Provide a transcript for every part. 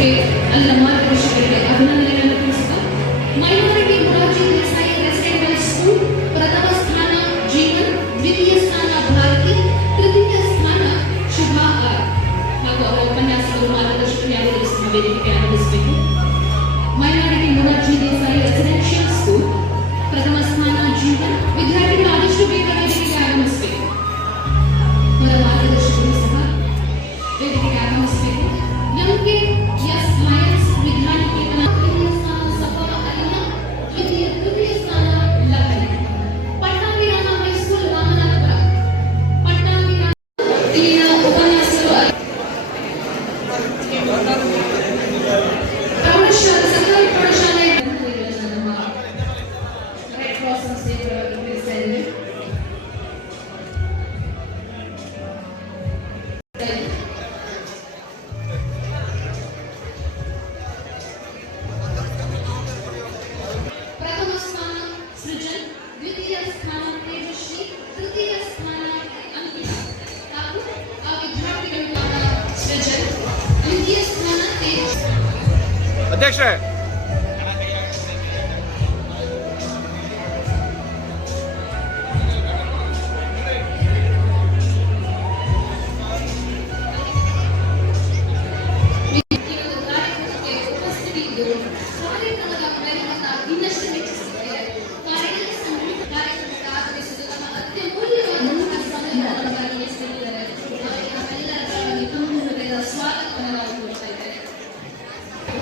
ಸದಸ್ಯರಿಗೆ ಅಲ್ಲಿನ ಮಾರ್ಗದರ್ಶಕರಿಗೆ ಅಭಿನಂದನೆಗಳನ್ನು ತಿಳಿಸುತ್ತಾ minority Morarji Desai residential school ಪ್ರಥಮ ಸ್ಥಾನ ಜೀವನ್, ದ್ವಿತೀಯ ಸ್ಥಾನ ಭಾರತಿ, ತೃತೀಯ ಸ್ಥಾನ ಶುಭಾ ಆರ್ ಹಾಗೂ ಅವರ ಉಪನ್ಯಾಸಕರು ಮಾರ್ಗದರ್ಶಕರು ಯಾವ ವೇದಿಕೆಗೆ ಆಗಮಿಸಬೇಕು. Minority Morarji Desai residential school ಪ್ರಥಮ ಸ್ಥಾನ ಜೀವನ್, ವಿದ್ಯಾರ್ಥಿಗಳು ಆದಷ್ಟು ಬೇಗ ವೇದಿಕೆಗೆ ಆಗಮಿಸಬೇಕು. ಅವರ ಮಾರ್ಗದರ್ಶಕರು ಸಹ ವೇದಿಕೆಗೆ ಆಗಮಿಸಬೇಕು. ಎಂಕೆ ಎಸ್ ಲಯನ್ಸ್ ವಿದ್ಯಾನಿಕೇತನ ತೃತೀಯ ಸ್ಥಾನ ಸಫಾ ಅಲಿಯಾ, ತೃತೀಯ ಸ್ಥಾನ ಲಖನ್. ಪಟ್ಟಾಭಿರಾಮ ಹೈಸ್ಕೂಲ್ ರಾಮನಾಥಪುರ, ಪಟ್ಟಾಭಿರಾಮ ಇಲ್ಲಿನ ಉಪನ್ಯಾಸಕರು ಪ್ರೌಢಶಾಲೆ ಸರ್ಕಾರಿ ಪ್ರೌಢಶಾಲೆ ರೆಡ್ ಕ್ರಾಸ್ ಸಂಸ್ಥೆಯ ಪ್ರಥಮ ಸ್ಥಾನ ಸೃಜನ್, ದ್ವಿತೀಯ ಸ್ಥಾನ ತೇಜಶ್ರೀ, ತೃತೀಯ ಸ್ಥಾನ ಅಂಕಿತ ಹಾಗೂ ಆ ವಿದ್ಯಾರ್ಥಿಗಳು ಸೃಜನ್, ದ್ವಿತೀಯ ಸ್ಥಾನ ತೇಜಶ್ರೀ. ಅಧ್ಯಕ್ಷ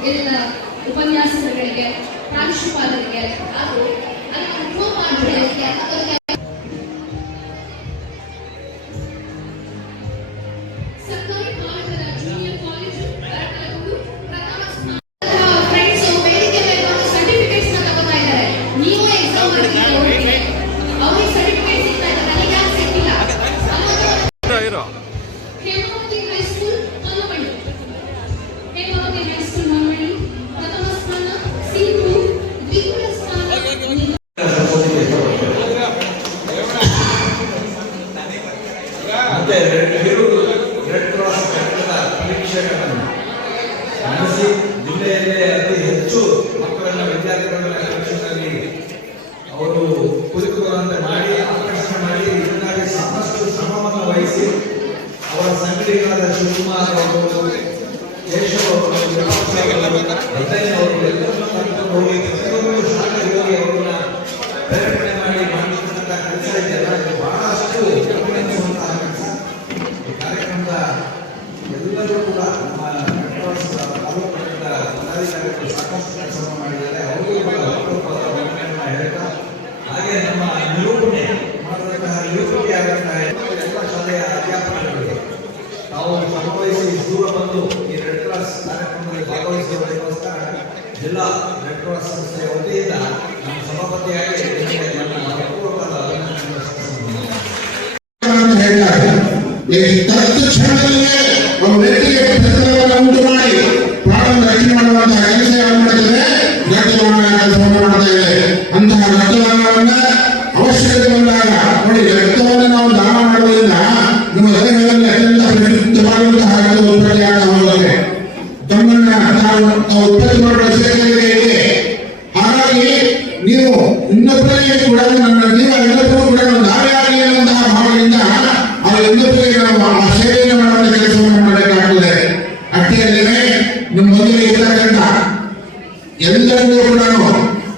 ಇಲ್ಲಿನ ಉಪನ್ಯಾಸಕರಿಗೆ, ಪ್ರಾಂಶುಪಾಲರಿಗೆ ಹಾಗೂ ಉಪಪಾಠಗಳಿಗೆ ಸರ್ಕಾರಿ ಬಾಲಕರ ಜೂನಿಯರ್ ಕಾಲೇಜು ಕರಕಲಗೂಡು ಪ್ರಥಮ ಸ್ಥಾನ. ಫ್ರೆಂಡ್ಸ್ ವೇದಿಕೆ ಮೇಲೆ ಸರ್ಟಿಫಿಕೇಟ್ಸ್ ತಗೋತಾ ಇದ್ದಾರೆ. ನೀವು ಎಕ್ಸಾಮ್ ಮಾಡಿದ್ರೆ ಅವ್ರಿಗೆ ಸರ್ಟಿಫಿಕೇಟ್ ಸಿಗ್ತಾ ಇದೆ, ನನಗೆ ಯಾಕೆ ಸಿಕ್ಕಿಲ್ಲ? ಹೇಮಾವತಿ ಹೈಸ್ಕೂಲ್ ಮಲ್ಲಮಳ್ಳಿ, ಹೇಮಾವತಿ ಹೈಸ್ಕೂಲ್ ಮಲ್ಲಮಳ್ಳಿ ಪ್ರಥಮ ಸ್ಥಾನ ಸಿ2, ದ್ವಿತೀಯ ಸ್ಥಾನ ರೆಡ್ ಕ್ರಾಸ್ ಕಟ್ಟಡದ ಪರೀಕ್ಷೆಗಳನ್ನು ನಡೆಸಿ ಜಿಲ್ಲೆಯಲ್ಲೇ ಅತಿ ಹೆಚ್ಚು ಮಕ್ಕಳನ್ನ ವಿದ್ಯಾರ್ಥಿಗಳನ್ನ ಪರೀಕ್ಷೆಗಳಲ್ಲಿ ಅವರು ಕುರಿತುಕೊಳ್ಳುವಂತೆ ಮಾಡಿ ಆಕರ್ಷಣೆ ಮಾಡಿ ಇದಕ್ಕಾಗಿ ಸಾಕಷ್ಟು ಶ್ರಮವನ್ನು ವಹಿಸಿ ಅವರ ಸಂಘಟನೆಗಳಾದ ಶಿವಕುಮಾರ್ ಅವರು, ಯಶೋ ಅವರು, ಅವರನ್ನ ಪ್ರೇರಣೆ ಮಾಡಿ ಮಾಡಿರ್ತಕ್ಕಂಥ ಕೆಲಸ ಇದೆಯಲ್ಲ, ಬಹಳಷ್ಟು ಅಭಿನಂದಿಸುವಂತಹ ಕೆಲಸ. ಈ ಕಾರ್ಯಕ್ರಮದ ಎಲ್ಲರೂ ಕೂಡ ನಮ್ಮ ತಾಲೂಕು ಮಟ್ಟದ ಪದಾಧಿಕಾರಿಗಳು ಸಾಕಷ್ಟು ಕೆಲಸವನ್ನು ಮಾಡಿದ್ದಾರೆ. ಅವರಿಗೂ ಕೂಡ ಅಭಿನಂದನೆಯನ್ನು ಹೇಳ್ತಾ, ಹಾಗೆ ನಮ್ಮ ನಿರೂಪಣೆ ಮಾಡದಂತಹ ನಿರೂಪಣೆಯಾದಂತಹ ಎಲ್ಲ ಶಾಲೆಯ ಅಧ್ಯಾಪಕರಿಗೆ ತಾವು ಶ್ರಮವಹಿಸಿ ದೂರ ಬಂದು ಈ ರೆಡ್ ಕ್ರಾಸ್ ಕಾರ್ಯಕ್ರಮದಲ್ಲಿ ಭಾಗವಹಿಸುವುದಕ್ಕೋಸ್ಕರ ಜಿಲ್ಲಾ ರೆಡ್ ಕ್ರಾಸ್ ಸಂಸ್ಥೆಯ ವತಿಯಿಂದ ನಮ್ಮ ಸಭಾಪತಿಯಾಗಿ ನನ್ನ ಅಪೂರ್ವವಾದ ಉಂಟು ಮಾಡಿ ಪ್ರಾಣವನ್ನು ರಕ್ಷಣೆ ಮಾಡುವಂತಹ ಕೆಲಸವನ್ನು ಮಾಡಿದರೆ ರಕ್ತದಾನ ಮಾಡ್ತಾ ಇದೆ. ಅಂತಹ ರಕ್ತದಾನವನ್ನ ಅವಶ್ಯಕತೆ ಬಂದಾಗ ನೋಡಿ, ರಕ್ತವನ್ನು ನಾವು ದಾನ ಮಾಡುವುದರಿಂದ ನಿಮ್ಮ ದೇಹದಲ್ಲಿ ಅತ್ಯಂತ ಪ್ರಸಿದ್ಧವಾದಂತಹ ರಕ್ತ ಉತ್ಪತ್ತಿಯಾಗ ಹೋಗುತ್ತದೆ. ತಮ್ಮನ್ನ ತಾವು ಉತ್ಪತ್ತಿ ಮಾಡುವ ಸೇವೆಗಳಿಗೆ ಇದೆ. ಹಾಗಾಗಿ ನೀವು ಇನ್ನೊಬ್ಬರಿಗೆ ಕೂಡ ನನ್ನ ಜೀವ ಇನ್ನೊಬ್ಬರು ಕೂಡ ದಾರಿಯಾಗಲಿ ಎನ್ನುವಂತಹ ಭಾವನೆಯಿಂದ ಆ ಇನ್ನೊಬ್ಬರಿಗೆ ನಾವು ಆ ಸೇವೆಯನ್ನು ಮಾಡುವಂತಹ ಕೆಲಸವನ್ನು ಮಾಡಬೇಕಾಗುತ್ತದೆ. ಅಟ್ಟಿಯಲ್ಲೇ ನಿಮ್ಮ ಮೊದಲಿಗೆ ಇರತಕ್ಕಂಥ ಎಲ್ಲರಿಗೂ ಕೂಡ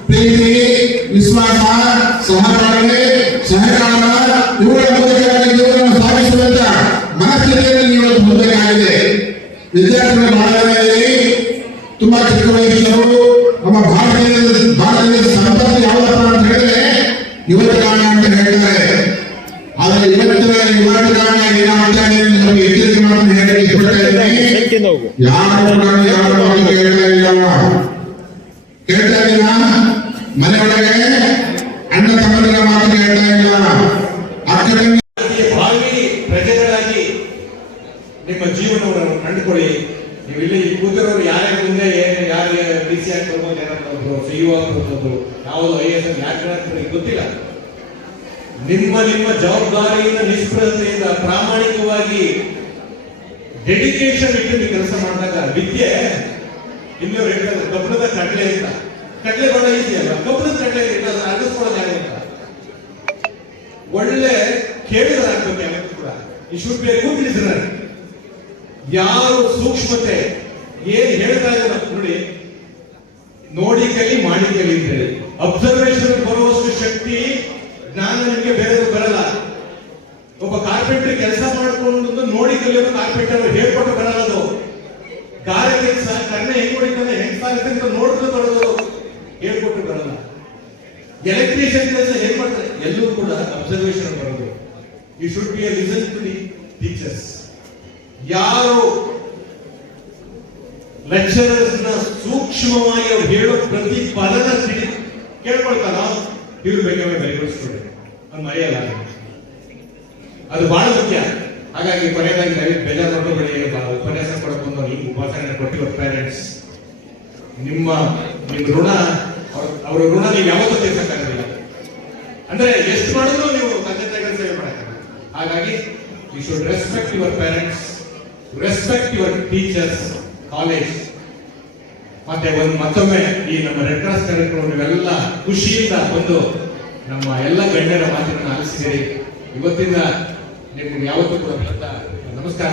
ಪ್ರೀತಿ, ವಿಶ್ವಾಸ, ಸಹಕಾರವೇ ಸಹಕಾರ ಇವುಗಳ ಮೂಲಕವಾಗಿ ಜೀವನವನ್ನು ಸಾಗಿಸುವಂತ ಮನಸ್ಥಿತಿಯನ್ನು ನೀವು ಹೊಂದಬೇಕಾಗಿದೆ. ವಿದ್ಯಾರ್ಥಿಗಳ ಬಾಳದಲ್ಲಿ ತುಂಬಾ ಚಿಕ್ಕ ವಯಸ್ಸಿನವರು ನಮ್ಮ ಭಾರತದ ಸಂಪತ್ತು ಯಾವುದಪ್ಪ ಅಂತ ಹೇಳಿದ್ರೆ ಯುವಕ ಕಾರಣ ಅಂತ ಹೇಳ್ತಾರೆ. ಆದರೆ ಇವತ್ತಿನ ಯುವಕ ಕಾರಣ ಏನಾಗ್ತಾನೆ ನಮಗೆ ಎಚ್ಚರಿಕೆ ಮಾತ್ರ ಹೇಳಕ್ಕೆ ಇಷ್ಟಪಡ್ತಾ ಇದ್ದೀನಿ. ಯಾರು ಕೇಳ್ತಾ ಇಲ್ಲ, ಮನೆಯೊಳಗೆ ಅಣ್ಣ ತಮ್ಮನ ಮಾತು ಕೇಳ್ತಾ ಇಲ್ಲ. ಭಾವಿ ಪ್ರಜೆಗಳಾಗಿ ನಿಮ್ಮ ಜೀವನವನ್ನು ಕಂಡುಕೊಳ್ಳಿ. ನೀವು ಇಲ್ಲಿ ಕೂತಿರೋರು ಯಾರ್ಯಾರ ಮುಂದೆ ಯಾರಿಗೆ ಡಿಸಿ ಆಗಿ ಬರ್ಬೋದು, ಯಾರು ಸಿಇಒ ಆಗ್ಬೋದು, ಯಾವುದು IAS ಯಾಕೆ ಗೊತ್ತಿಲ್ಲ. ನಿಮ್ಮ ನಿಮ್ಮ ಜವಾಬ್ದಾರಿಯಿಂದ, ನಿಷ್ಪ್ರಯತೆಯಿಂದ, ಪ್ರಾಮಾಣಿಕವಾಗಿ ಡೆಡಿಕೇಶನ್ ಇಟ್ಟು ಕೆಲಸ ಮಾಡಿದಾಗ ವಿದ್ಯೆ ಇನ್ನೂ ಹೇಳ್ತಾರೆ ಕಬ್ಬಣದ ಕಡಲೆ ಅಂತ. ಕಡಲೆ ಬಹಳ ಈಸಿ ಅಲ್ಲ, ಕಬ್ಬಣದ ಕಡಲೆ ಅದನ್ನ ಅರಗಿಸ್ಕೊಳ್ಳೋದು ಯಾರು ಅಂತ. ಒಳ್ಳೆ ಕೇಳಿದರಾಗಬೇಕು ಯಾವತ್ತೂ ಕೂಡ. ಈ ಶುಡ್ ಬಿ ಗುಡ್ ಲಿಸನರ್. ಯಾರು ಸೂಕ್ಷ್ಮತೆ ಏನ್ ಹೇಳ್ತಾ ಇದ್ದಾರೆ ನೋಡಿ, ನೋಡಿ ಕಲಿ ಮಾಡಿ ಕಲಿ ಅಂತ ಹೇಳಿ. ಅಬ್ಸರ್ವೇಷನ್ ಬರುವಷ್ಟು ಶಕ್ತಿ ಜ್ಞಾನ ನಿಮಗೆ ಬೇರೆ ಬರಲ್ಲ. ಒಬ್ಬ ಕಾರ್ಪೆಂಟರ್ ಕೆಲಸ ಮಾಡಿಕೊಂಡು ನೋಡಿ ಕಲಿಯೋದು ಕಾರ್ಪೆಂಟರ್ ಹೇಳ್ಕೊಟ್ಟು ಬರಲ್ಲ. ಅದು ಗಾರೆ ಕೆಲಸ ಕಣ್ಣೆ ಹೆಂಗ್ ಹೊಡಿತಾನೆ ಹೆಂಗ್ ಸಾಗುತ್ತೆ ಅಂತ ನೋಡಿದ್ರೆ ಬರೋದು, ಹೇಳ್ಕೊಟ್ಟು ಬರಲ್ಲ. ಎಲೆಕ್ಟ್ರಿಷಿಯನ್ ಕೆಲಸ ಹೇಗ್ ಮಾಡ್ತಾರೆ, ಎಲ್ಲೂ ಕೂಡ ಅಬ್ಸರ್ವೇಷನ್ ಬರೋದು. You should be listen to the teachers. ಯಾರು ಲೆಕ್ಚರರ್ಸ್ ನ ಸೂಕ್ಷ್ಮವಾಗಿ ಅವ್ರು ಹೇಳೋ ಪ್ರತಿ ಪದನ ಕೇಳ್ಕೊಳ್ತಾರ, ಇವ್ರು ಬೇಕಾದ್ರೆ ವೆರಿ ಗುಡ್ ಸ್ಟೂಡೆಂಟ್ ಅದು ಮರೆಯಲ್ಲ. ಅದು ಬಹಳ ಮುಖ್ಯ. ಹಾಗಾಗಿ ಕೊನೆಯದಾಗಿ ದಯವಿಟ್ಟು ಬೇಜಾರು ಮಾಡ್ಕೋಬೇಡಿ. ಉಪನ್ಯಾಸ ಕೊಡಕ್ಕೆ ಬಂದವರು ಈ ಉಪಾಸನೆ ಕೊಟ್ಟಿರೋ ಪೇರೆಂಟ್ಸ್, ನಿಮ್ಮ ಋಣ, ಅವರ ಋಣ ನೀವು ಯಾವತ್ತೂ ತೀರ್ಸಕ್ಕಾಗಲ್ಲ. ಅಂದ್ರೆ ಎಷ್ಟು ಮಾಡಿದ್ರು ನೀವು ತಂದೆ ತಾಯಿಗಳ ಸೇವೆ ಮಾಡಕ್ಕಾಗಲ್ಲ. ಹಾಗಾಗಿ you should respect your parents, respect your teachers, college. ಮತ್ತೆ ಮತ್ತೊಮ್ಮೆ ಈ ನಮ್ಮ ರೆಡ್ ಕ್ರಾಸ್ ಕಾರ್ಯಕ್ರಮ ನೀವೆಲ್ಲ ಖುಷಿಯಿಂದ ಬಂದು ನಮ್ಮ ಎಲ್ಲ ಗಣ್ಯರ ಮಾತನ್ನು ಆಲಿಸಿದಿರಿ. ಇವತ್ತಿಂದ ನಿಮ್ಗೆ ಯಾವತ್ತೂ ಕೂಡ ನಮಸ್ಕಾರ.